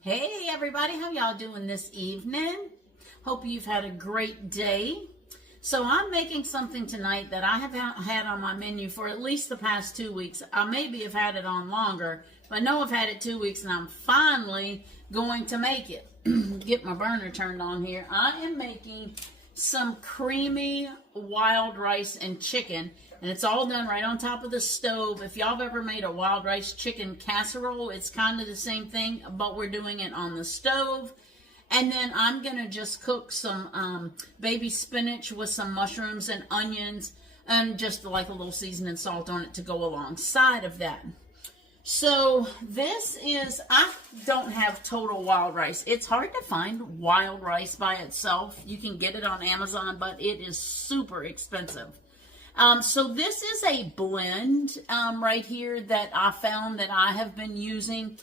Hey everybody, how y'all doing this evening? Hope you've had a great day. So I'm making something tonight that I haven't had on my menu for at least the past 2 weeks. I maybe have had it on longer, but I know I've had it 2 weeks and I'm finally going to make it. Get my burner turned on here. I am making some creamy wild rice and chicken, and it's all done right on top of the stove. If y'all have ever made a wild rice chicken casserole, it's kind of the same thing, but we're doing it on the stove. And then I'm going to just cook some baby spinach with some mushrooms and onions and just like a little seasoning salt on it to go alongside of that. So this is, I don't have total wild rice. It's hard to find wild rice by itself. You can get it on Amazon, but it is super expensive. So this is a blend right here that I found that I have been using.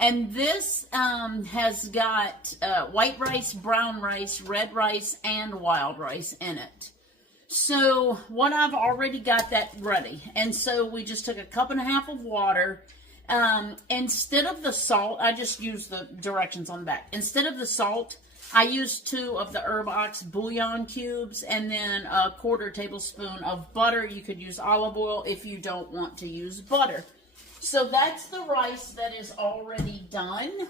And this has got white rice, brown rice, red rice, and wild rice in it. So what I've already got that ready. And so we just took a cup and a half of water. Instead of the salt, I just used the directions on the back. Instead of the salt, I used 2 of the Herb Ox bouillon cubes and then a 1/4 tablespoon of butter. You could use olive oil if you don't want to use butter. So that's the rice that is already done.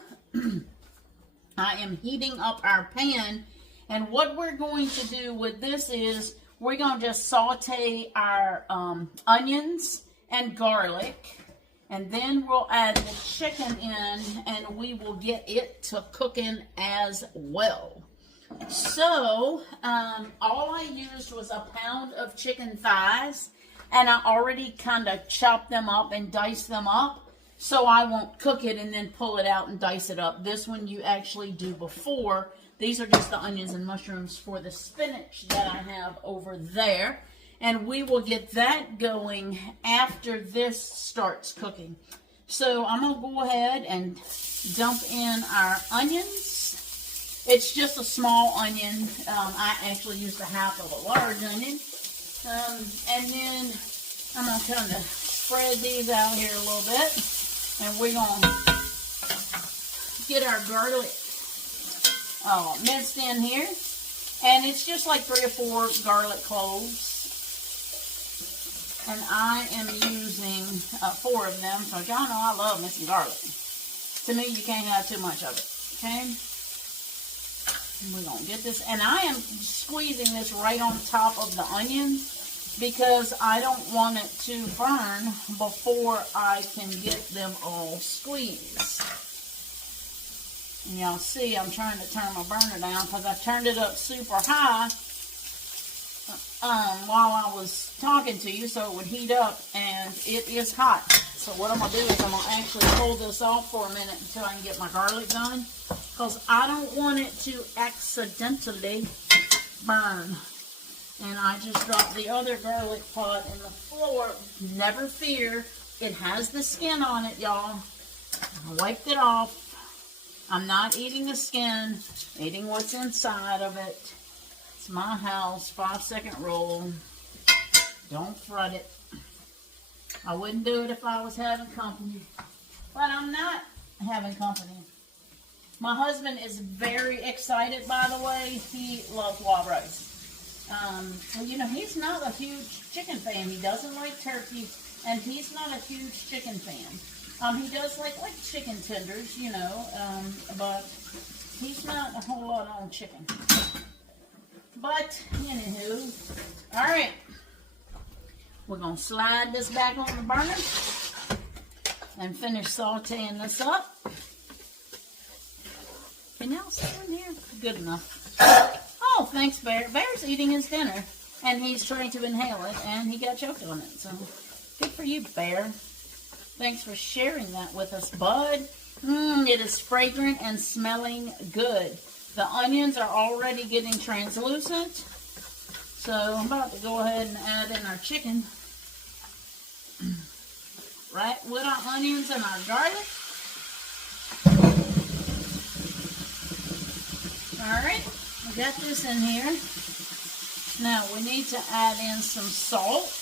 I am heating up our pan, and what we're going to do with this is we're going to just saute our onions and garlic, and then we'll add the chicken in, and we will get it to cooking as well. So all I used was a pound of chicken thighs, and I already kind of chopped them up and diced them up, so I won't cook it and then pull it out and dice it up. This one you actually do before. These are just the onions and mushrooms for the spinach that I have over there. And we will get that going after this starts cooking. So I'm going to go ahead and dump in our onions. It's just a small onion. I actually used a half of a large onion. And then I'm going to kind of spread these out here a little bit. And we're going to get our garlic minced in here. And it's just like 3 or 4 garlic cloves. And I am using 4 of them. So y'all know I love me some garlic. To me, you can't have too much of it. Okay? And we're going to get this. And I am squeezing this right on top of the onions because I don't want it to burn before I can get them all squeezed. And y'all see I'm trying to turn my burner down because I turned it up super high while I was talking to you so it would heat up, and it is hot. So what I'm going to do is I'm going to actually hold this off for a minute until I can get my garlic done, because I don't want it to accidentally burn. And I just dropped the other garlic pot in the floor. Never fear, it has the skin on it, y'all. I wiped it off. I'm not eating the skin, eating what's inside of it. It's my house, 5-second rule. Don't fret it. I wouldn't do it if I was having company. But I'm not having company. My husband is very excited, by the way. He loves wild rice. You know, he's not a huge chicken fan. He doesn't like turkey, and he's not a huge chicken fan. He does like chicken tenders, you know, but he's not a whole lot on chicken. But, anywho, all right, we're going to slide this back on the burner and finish sauteing this up. Can y'all see in here? Good enough. Oh, thanks, Bear. Bear's eating his dinner, and he's trying to inhale it, and he got choked on it. So, good for you, Bear. Thanks for sharing that with us, bud. It is fragrant and smelling good. The onions are already getting translucent. So I'm about to go ahead and add in our chicken. Right with our onions and our garlic. Alright, we got this in here. Now we need to add in some salt.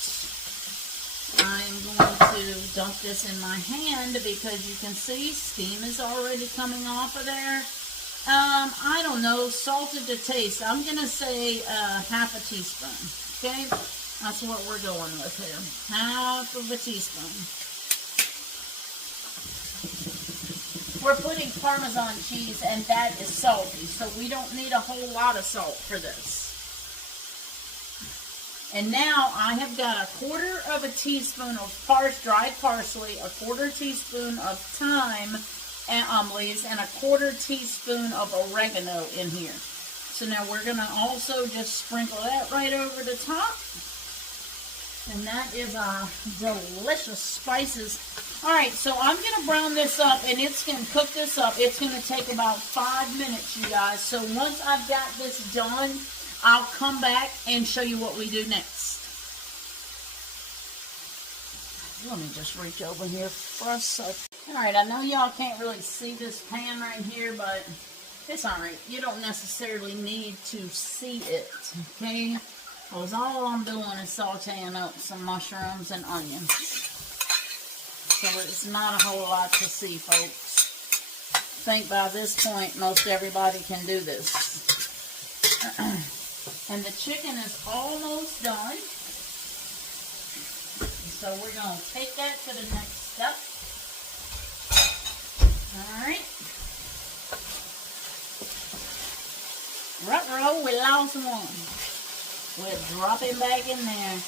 I'm going to dump this in my hand because you can see steam is already coming off of there. I don't know, salted to taste. I'm going to say half a teaspoon, okay? That's what we're going with here. Half of a teaspoon. We're putting Parmesan cheese, and that is salty, so we don't need a whole lot of salt for this. And now I have got a quarter of a teaspoon of dried parsley, a quarter teaspoon of thyme and leaves, and a quarter teaspoon of oregano in here. So now we're going to also just sprinkle that right over the top. And that is our delicious spices. All right, so I'm going to brown this up, and it's going to cook this up. It's going to take about 5 minutes, you guys. So once I've got this done, I'll come back and show you what we do next. Let me just reach over here for a second. All right, I know y'all can't really see this pan right here, but it's all right. You don't necessarily need to see it, okay? Because all I'm doing is sauteing up some mushrooms and onions. So it's not a whole lot to see, folks. I think by this point, most everybody can do this. And the chicken is almost done. So we're going to take that to the next step. Alright. Ruh-roh, we lost one. We'll drop him back in there.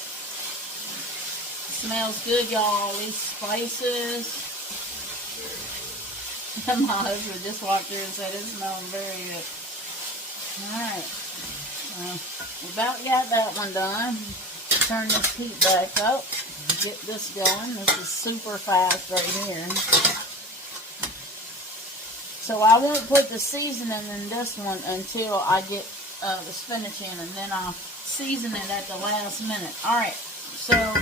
Smells good, y'all. These spices. My husband just walked through and said it smells very good. Alright. We about got that one done. Turn this heat back up. Get this going. This is super fast right here. So I won't put the seasoning in this one until I get the spinach in, and then I'll season it at the last minute. Alright, so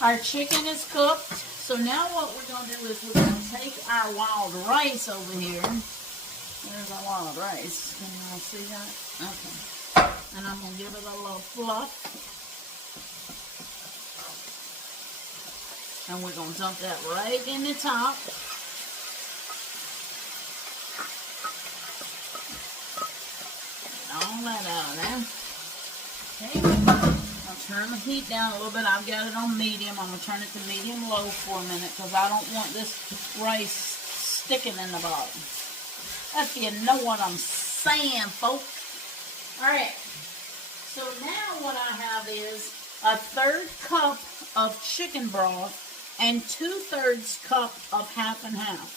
our chicken is cooked. So now what we're going to do is we're going to take our wild rice over here. There's our wild rice. Can you all see that? Okay. And I'm going to give it a little fluff. And we're going to dump that right in the top. Get all that out of there. Okay. I'll turn the heat down a little bit. I've got it on medium. I'm going to turn it to medium-low for a minute because I don't want this rice sticking in the bottom. If you know what I'm saying, folks. Alright. So now what I have is a 1/3 cup of chicken broth and 2/3 cup of half and half.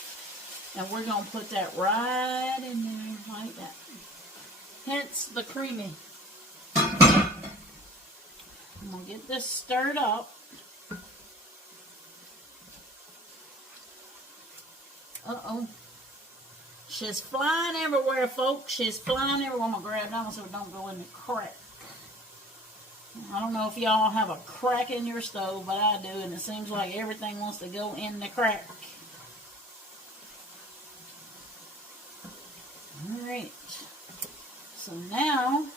And we're going to put that right in there like that. Hence the creamy. I'm going to get this stirred up. Uh-oh. She's flying everywhere, folks. She's flying everywhere. I'm going to grab that one so it don't go in the crack. I don't know if y'all have a crack in your stove, but I do, and it seems like everything wants to go in the crack. Alright. So now,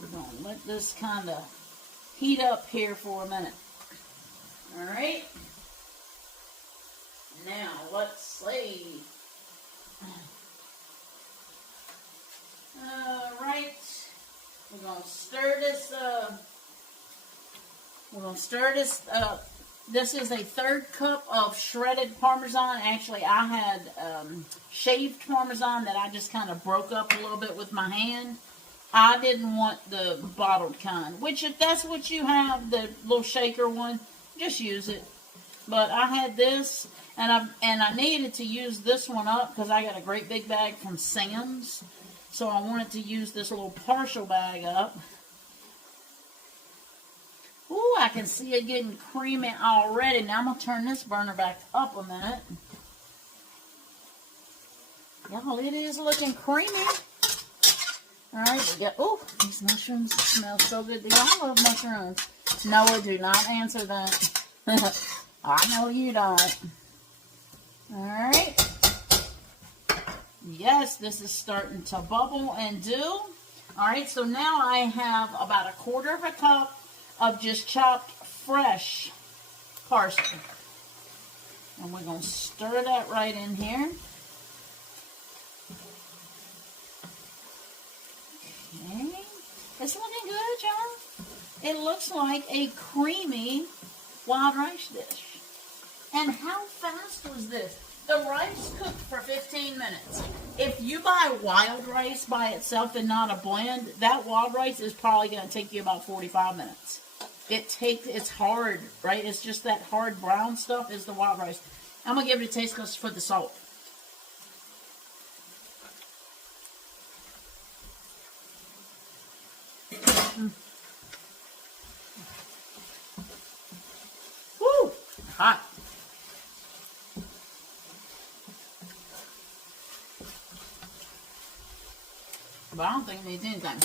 we're going to let this kind of heat up here for a minute. Alright. Now, let's see. Alright. We're going to stir this up. This is a 1/3 cup of shredded Parmesan. Actually, I had shaved Parmesan that I just kind of broke up a little bit with my hand. I didn't want the bottled kind, which if that's what you have, the little shaker one, just use it. But I had this, and I needed to use this one up because I got a great big bag from Sam's. So I wanted to use this little partial bag up. Ooh, I can see it getting creamy already. Now I'm going to turn this burner back up a minute. Y'all, it is looking creamy. Alright, we got, ooh, these mushrooms smell so good. Do y'all love mushrooms? Noah, do not answer that. I know you don't. Alright. Yes, this is starting to bubble and do. Alright, so now I have about 1/4 cup of just chopped fresh parsley. And we're going to stir that right in here. Okay. It's looking good, y'all. It looks like a creamy wild rice dish. And how fast was this? The rice cooked for 15 minutes. If you buy wild rice by itself and not a blend, that wild rice is probably going to take you about 45 minutes. It's hard, right? It's just that hard brown stuff is the wild rice. I'm going to give it a taste for the salt. Woo! Hot. But I don't think it needs anything.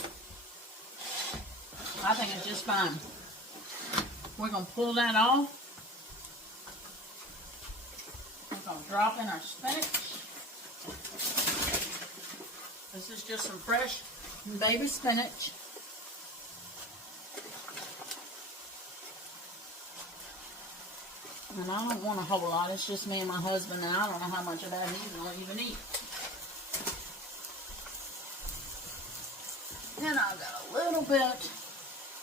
I think it's just fine. We're going to pull that off. We're going to drop in our spinach. This is just some fresh baby spinach. And I don't want a whole lot. It's just me and my husband, and I don't know how much of that he's going to even eat. Then I've got a little bit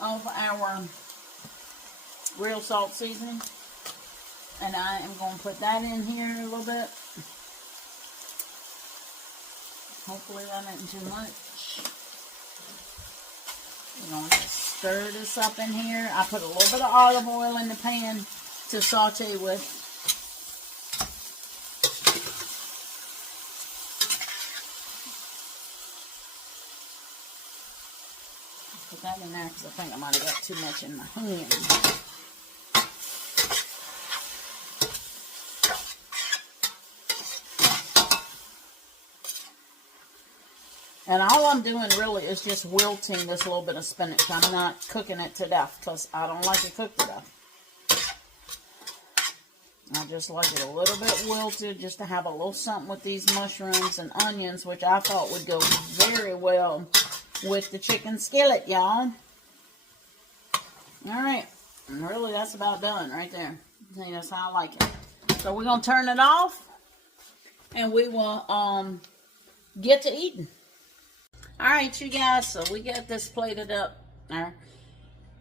of our real salt seasoning. And I am going to put that in here a little bit. Hopefully that isn't too much. We're going to stir this up in here. I put a little bit of olive oil in the pan to saute with. Put that in there because I think I might have got too much in my hand. And all I'm doing really is just wilting this little bit of spinach. I'm not cooking it to death because I don't like it cooked to death. I just like it a little bit wilted just to have a little something with these mushrooms and onions, which I thought would go very well with the chicken skillet, y'all. Alright. And really, that's about done right there. See, that's how I like it. So we're going to turn it off. And we will get to eating. Alright, you guys. So we got this plated up. Our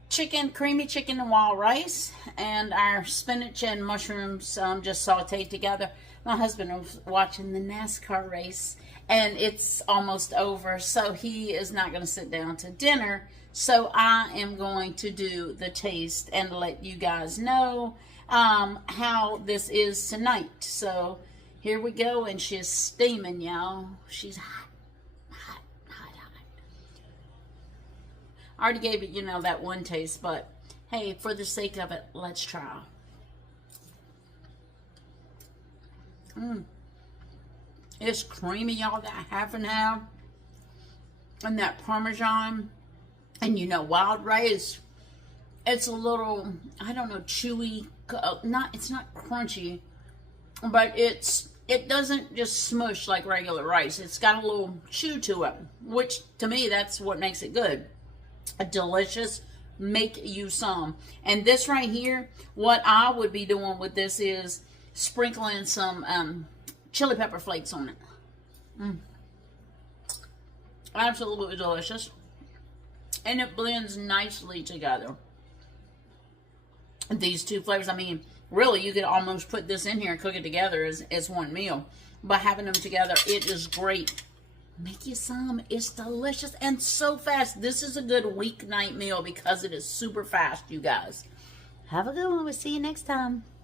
chicken, creamy chicken and wild rice. And our spinach and mushrooms just sauteed together. My husband was watching the NASCAR race. And it's almost over, so he is not going to sit down to dinner. So I am going to do the taste and let you guys know how this is tonight. So here we go, and she's steaming, y'all. She's hot, hot, hot, hot. I already gave it, that one taste, but hey, for the sake of it, let's try. It's creamy, y'all, that half and half. And that Parmesan. And wild rice. It's a little, I don't know, chewy. It's not crunchy. But it doesn't just smush like regular rice. It's got a little chew to it. Which, to me, that's what makes it good. A delicious, make you some. And this right here, what I would be doing with this is sprinkling some chili pepper flakes on it. Absolutely delicious. And it blends nicely together. These two flavors, I mean, really, you could almost put this in here and cook it together as one meal. But having them together, it is great. Make you some. It's delicious and so fast. This is a good weeknight meal because it is super fast, you guys. Have a good one. We'll see you next time.